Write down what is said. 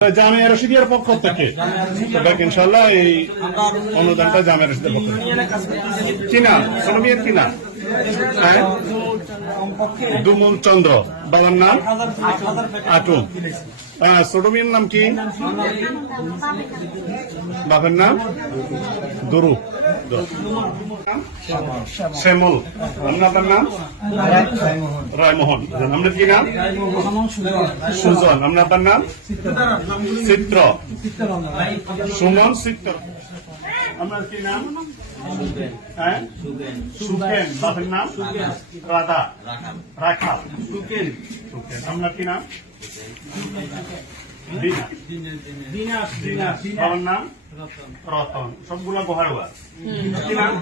জামিয়া রশিদিয়ার পক্ষ থেকে ইনশাল্লাহ এই অনুদানটা জামিয়া রশিদের পক্ষ থেকে কিনা সোনমিয়ার কিনা হ্যাঁ দুমুল চন্দ্র বাবার নাম আটুম ছোটমিয়ার নাম কি বাবার নাম দুরু শ্যামল আপনার নাম রায়মোহন আপনার কি নাম সুজন আপনার নাম চিত্র সুমন চিত্র আপনার কি নাম হ্যাঁ সুকেন বাবার নাম রাধা রাখাল সুকেন আপনার কি নাম বাবার নাম রতন সবগুলা গোহারুয়া কি নাম